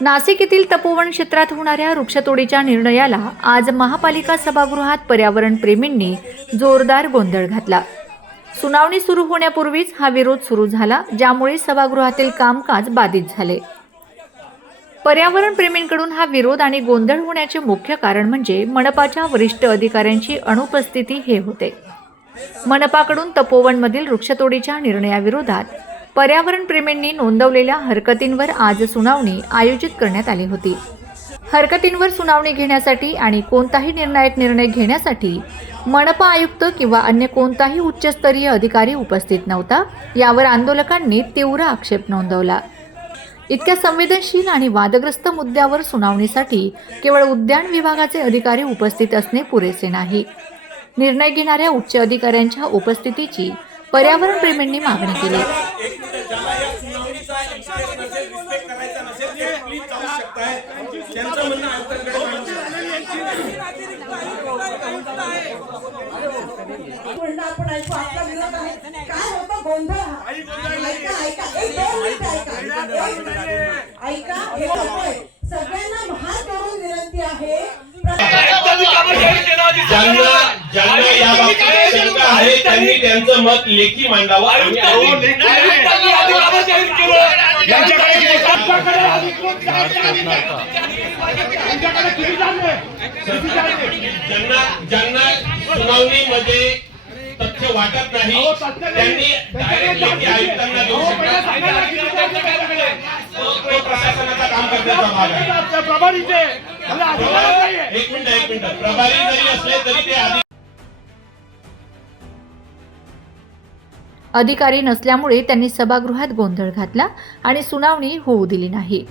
नाशिक येथील तपोवन क्षेत्रात होणाऱ्या वृक्षतोडीच्या निर्णयाला आज महापालिका सभागृहात पर्यावरण प्रेमींनी जोरदार गोंधळ घातला. सुनावणी सुरू होण्यापूर्वीच हा विरोध सुरू झाला ज्यामुळे सभागृहातील कामकाज बाधित झाले. पर्यावरण प्रेमींकडून हा विरोध आणि गोंधळ होण्याचे मुख्य कारण म्हणजे मनपाच्या वरिष्ठ अधिकाऱ्यांची अनुपस्थिती हे होते. मनपाकडून तपोवनमधील वृक्षतोडीच्या निर्णयाविरोधात पर्यावरण प्रेमींनी नोंदवलेल्या हरकतींवर आज सुनावणी आयोजित करण्यात आली होती. हरकतींवर सुनावणी घेण्यासाठी आणि कोणताही निर्णायक निर्णय घेण्यासाठी मनपा आयुक्त किंवा अन्य कोणताही उच्चस्तरीय अधिकारी उपस्थित नव्हता यावर आंदोलकांनी तीव्र आक्षेप नोंदवला. इतक्या संवेदनशील आणि वादग्रस्त मुद्द्यावर सुनावणीसाठी केवळ उद्यान विभागाचे अधिकारी उपस्थित असणे पुरेसे नाही. निर्णय घेणाऱ्या उच्च अधिकाऱ्यांच्या उपस्थितीची पर्यावरण प्रेमींनी मागणी केली. आपण ऐकू हा? हे. सगळ्यांना हात जोडून विनंती आहे. ज्यांना ज्यांना या बाबतीत शंका आहे त्यांनी त्यांचं मत लेखी मांडावं. ज्यांना ज्यांना सुनावणीमध्ये तथ्य वाटत नाही त्यांनी डायरेक्ट लेखी आयुक्तांना देऊ शकतात एक मिनिट एक मिनिट. प्रभारी जरी असले तरी ते आधी अधिकारी नसल्यामुळे त्यांनी सभागृहात गोंधळ घातला आणि सुनावणी होऊ दिली नाही.